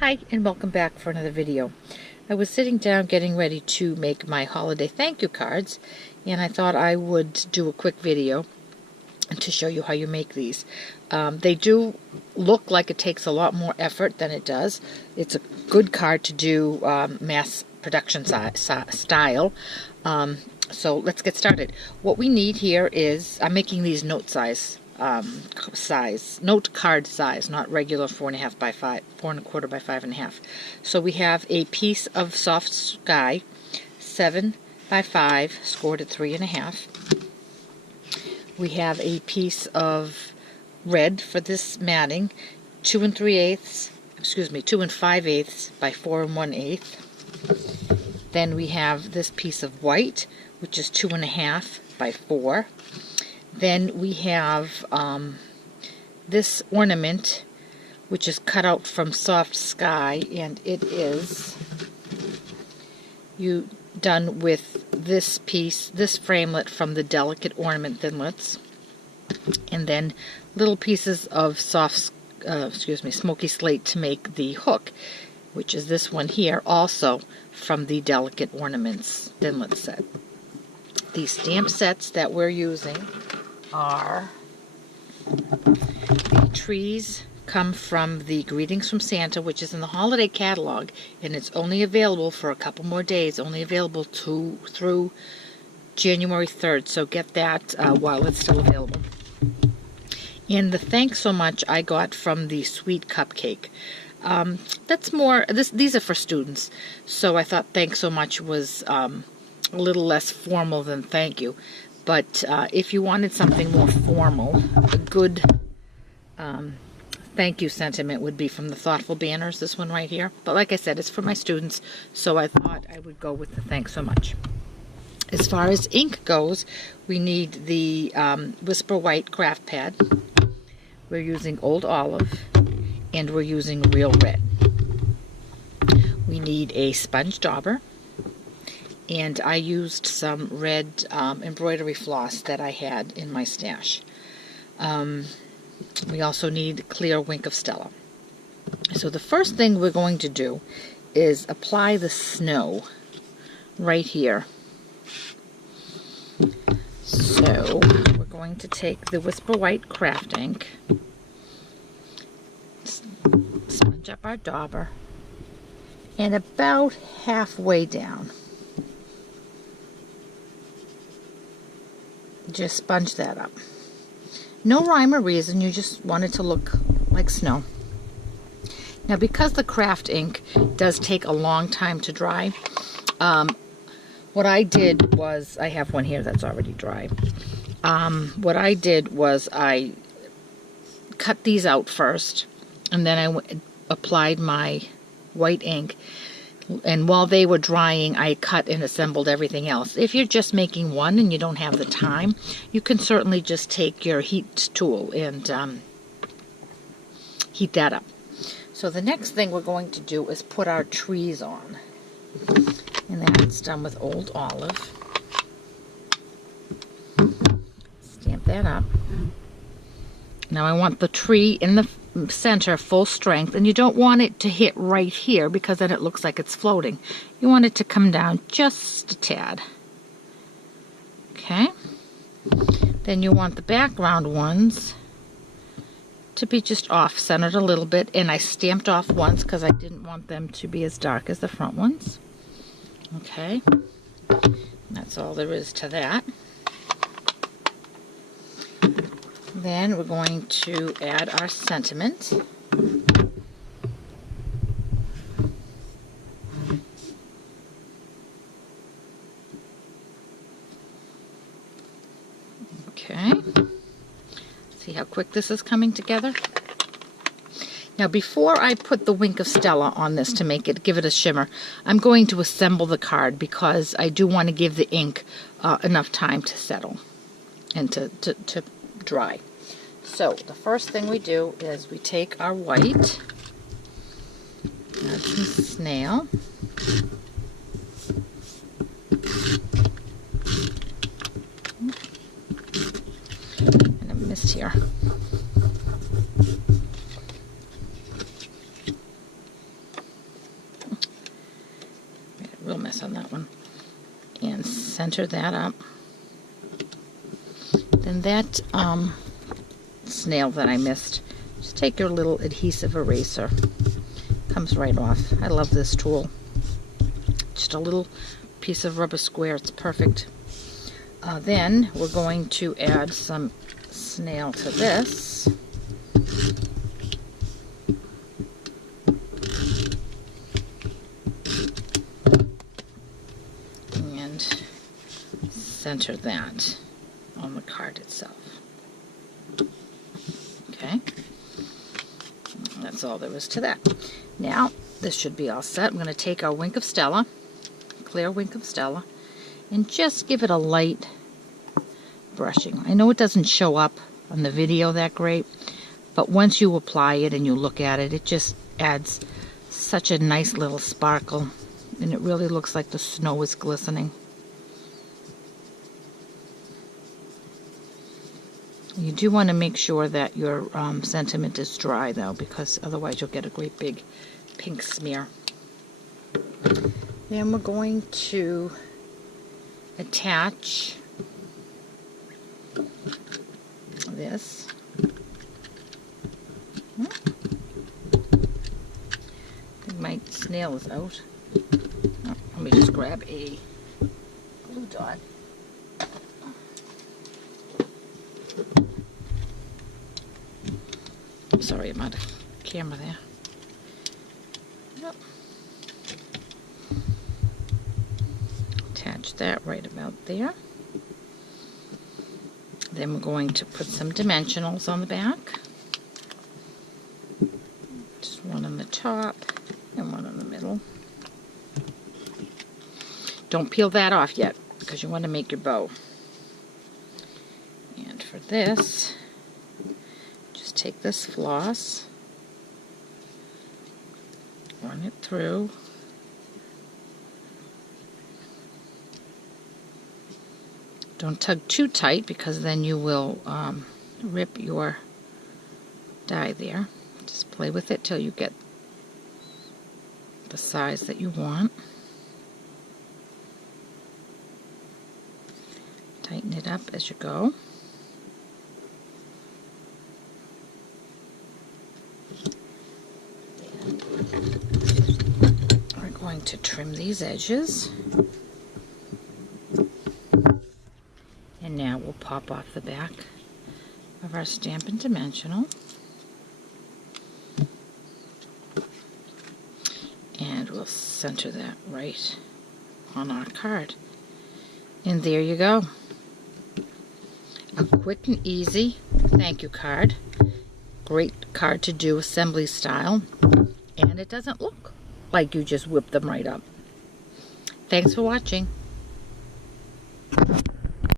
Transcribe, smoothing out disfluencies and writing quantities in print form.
Hi, and welcome back for another video. I was sitting down getting ready to make my holiday thank you cards, and I thought I would do a quick video to show you how you make these. They do look like it takes a lot more effort than it does. It's a good card to do mass production style. So let's get started. What we need here is, I'm making these note card size, not regular 4.5 by 5, 4.25 by 5.5. So we have a piece of soft sky, 7 by 5, scored at 3.5. We have a piece of red for this matting, 2 5/8 by 4 1/8. Then we have this piece of white, which is 2.5 by 4. Then we have this ornament, which is cut out from soft sky, and it is done with this piece, this framelit from the delicate ornament thinlits, and then little pieces of smoky slate to make the hook, which is this one here, also from the delicate ornaments thinlit set. The stamp sets that we're using are, the trees come from the Greetings from Santa, which is in the holiday catalog, and it's only available for a couple more days, only available through January 3rd, so get that while it's still available. And the thanks so much I got from the sweet cupcake. That's more, these are for students, so I thought thanks so much was a little less formal than thank you. But if you wanted something more formal, a good thank you sentiment would be from the Thoughtful Banners, this one right here. But like I said, it's for my students, so I thought I would go with the thanks so much. As far as ink goes, we need the Whisper White craft pad. We're using Old Olive, and we're using Real Red. We need a sponge dauber, and I used some red embroidery floss that I had in my stash. We also need clear Wink of Stella. So the first thing we're going to do is apply the snow right here. So we're going to take the Whisper White craft ink, sponge up our dauber, and about halfway down, just sponge that up. No rhyme or reason, you just want it to look like snow. Now, because the craft ink does take a long time to dry, what I did was, I have one here that's already dry. What I did was I cut these out first, and then I applied my white ink, and while they were drying, I cut and assembled everything else. If you're just making one and you don't have the time, you can certainly just take your heat tool and heat that up. So the next thing we're going to do is put our trees on. And that's done with Old Olive. Stamp that up. Now I want the tree in the center full strength, and you don't want it to hit right here because then it looks like it's floating. You want it to come down just a tad. Okay? Then you want the background ones to be just off-centered a little bit, and I stamped off once because I didn't want them to be as dark as the front ones. Okay? That's all there is to that. Then we're going to add our sentiment. Okay. See how quick this is coming together? Now, before I put the Wink of Stella on this to give it a shimmer, I'm going to assemble the card because I do want to give the ink enough time to settle and to dry. So the first thing we do is we take our white, add some snail, and a mist here. mess on that one. And center that up. Then that snail that I missed, just take your little adhesive eraser. Comes right off. I love this tool. Just a little piece of rubber square. It's perfect. Then we're going to add some snail to this. And center that on the card itself. Okay. That's all there is to that. Now, this should be all set. I'm going to take our Wink of Stella, clear Wink of Stella, and just give it a light brushing. I know it doesn't show up on the video that great, but once you apply it and you look at it, it just adds such a nice little sparkle, and it really looks like the snow is glistening. You do want to make sure that your sentiment is dry, though, because otherwise you'll get a great big pink smear. Then we're going to attach this. I think my snail is out. Oh, let me just grab a glue dot. Sorry, I'm out of camera there. Yep. Attach that right about there. Then we're going to put some dimensionals on the back. Just one on the top and one in the middle. Don't peel that off yet, because you want to make your bow. And for this, just take this floss, run it through, don't tug too tight because then you will rip your die there. Just play with it till you get the size that you want. Tighten it up as you go. We're going to trim these edges. And now we'll pop off the back of our Stampin' Dimensional. And we'll center that right on our card. And there you go. A quick and easy thank you card. Great card to do assembly style. And it doesn't look like you just whipped them right up. Thanks for watching.